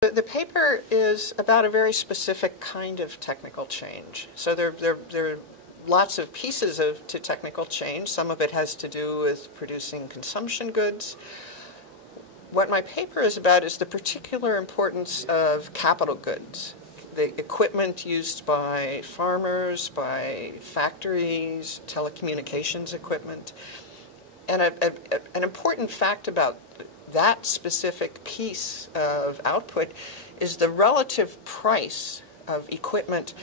The paper is about a very specific kind of technical change. So there are lots of pieces to technical change. Some of it has to do with producing consumption goods. What my paper is about is the particular importance of capital goods, the equipment used by farmers, by factories, telecommunications equipment. And an important fact about that specific piece of output is the relative price of equipment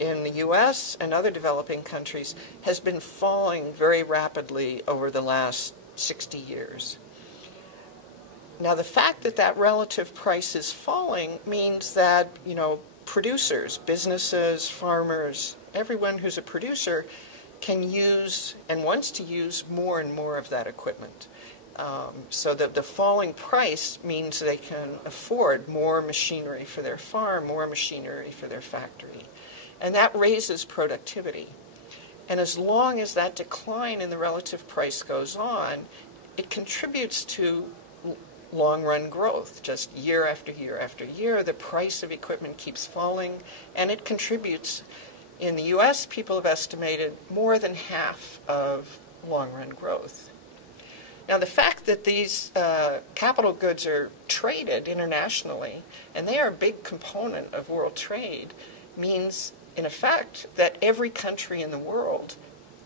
in the U.S. and other developing countries has been falling very rapidly over the last 60 years. Now, the fact that that relative price is falling means that, producers, businesses, farmers, everyone who's a producer can use and wants to use more and more of that equipment. So that the falling price means they can afford more machinery for their farm, more machinery for their factory. And that raises productivity. And as long as that decline in the relative price goes on, it contributes to long-run growth. Just year after year after year, the price of equipment keeps falling, and it contributes. In the U.S., people have estimated more than half of long-run growth. Now, the fact that these capital goods are traded internationally, and they are a big component of world trade, means, in effect, that every country in the world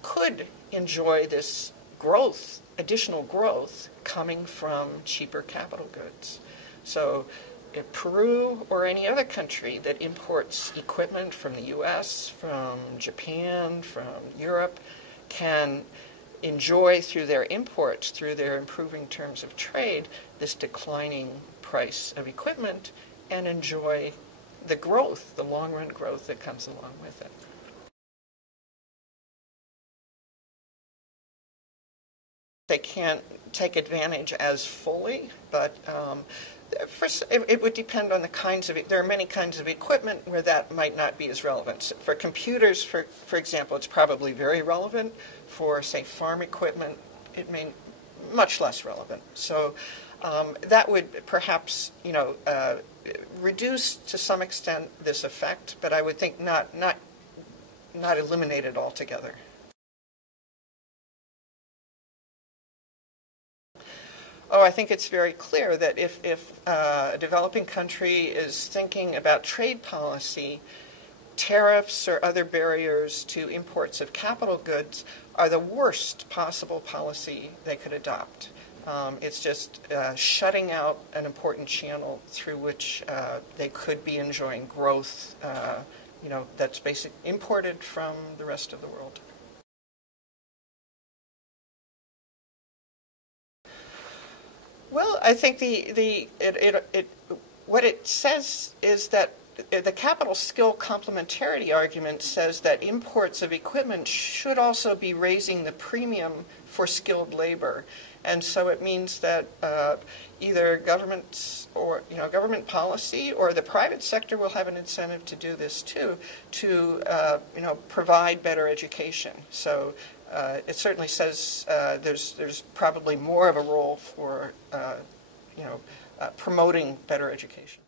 could enjoy this growth, additional growth, coming from cheaper capital goods. So if Peru or any other country that imports equipment from the U.S., from Japan, from Europe, can enjoy through their imports, through their improving terms of trade, this declining price of equipment and enjoy the growth, the long-run growth that comes along with it. They can't take advantage as fully, but first, it would depend on the kinds of, there are many kinds of equipment where that might not be as relevant. For computers, for example, it's probably very relevant. For, say, farm equipment, it may much less relevant. So that would perhaps, reduce to some extent this effect, but I would think not eliminate it altogether. Oh, I think it's very clear that if a developing country is thinking about trade policy, tariffs or other barriers to imports of capital goods are the worst possible policy they could adopt. It's just shutting out an important channel through which they could be enjoying growth, that's imported from the rest of the world. Well, I think what it says is that the capital skill complementarity argument says that imports of equipment should also be raising the premium for skilled labor. And so it means that either governments or government policy or the private sector will have an incentive to do this too, to provide better education. So it certainly says there's probably more of a role for promoting better education.